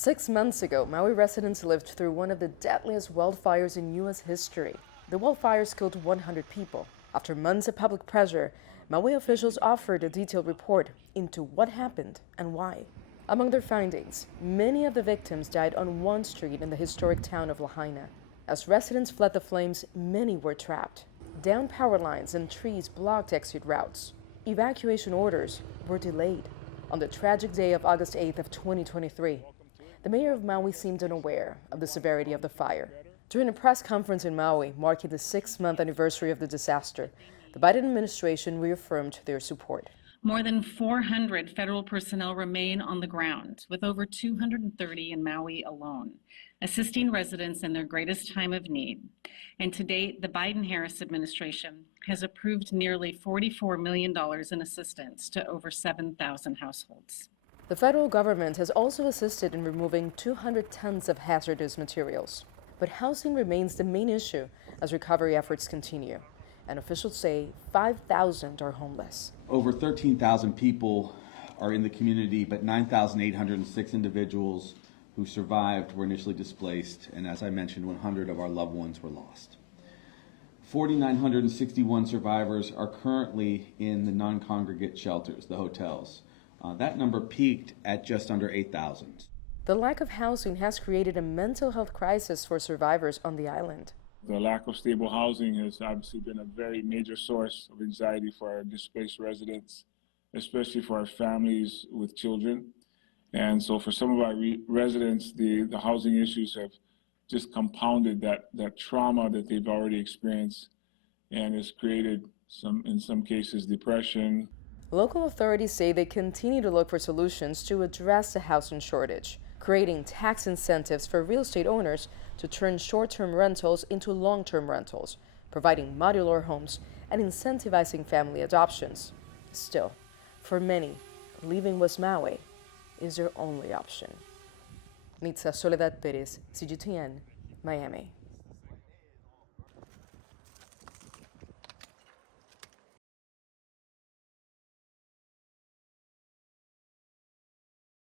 6 months ago, Maui residents lived through one of the deadliest wildfires in U.S. history. The wildfires killed 100 people. After months of public pressure, Maui officials offered a detailed report into what happened and why. Among their findings, many of the victims died on one street in the historic town of Lahaina. As residents fled the flames, many were trapped. Downed power lines and trees blocked exit routes. Evacuation orders were delayed. On the tragic day of August 8th of 2023, the mayor of Maui seemed unaware of the severity of the fire. During a press conference in Maui marking the 6-month anniversary of the disaster, the Biden administration reaffirmed their support. More than 400 federal personnel remain on the ground, with over 230 in Maui alone, assisting residents in their greatest time of need. And to date, the Biden-Harris administration has approved nearly $44 million in assistance to over 7,000 households. The federal government has also assisted in removing 200 tons of hazardous materials. But housing remains the main issue as recovery efforts continue. And officials say 5,000 are homeless. Over 13,000 people are in the community, but 9,806 individuals who survived were initially displaced. And as I mentioned, 100 of our loved ones were lost. 4,961 survivors are currently in the non-congregate shelters, the hotels. That number peaked at just under 8,000. The lack of housing has created a mental health crisis for survivors on the island. The lack of stable housing has obviously been a very major source of anxiety for our displaced residents, especially for our families with children. And so for some of our residents, the housing issues have just compounded that trauma that they've already experienced, and has created in some cases, depression. Local authorities say they continue to look for solutions to address the housing shortage, creating tax incentives for real estate owners to turn short-term rentals into long-term rentals, providing modular homes and incentivizing family adoptions. Still, for many, leaving West Maui is their only option. Nitza, Soledad, Perez, CGTN, Miami.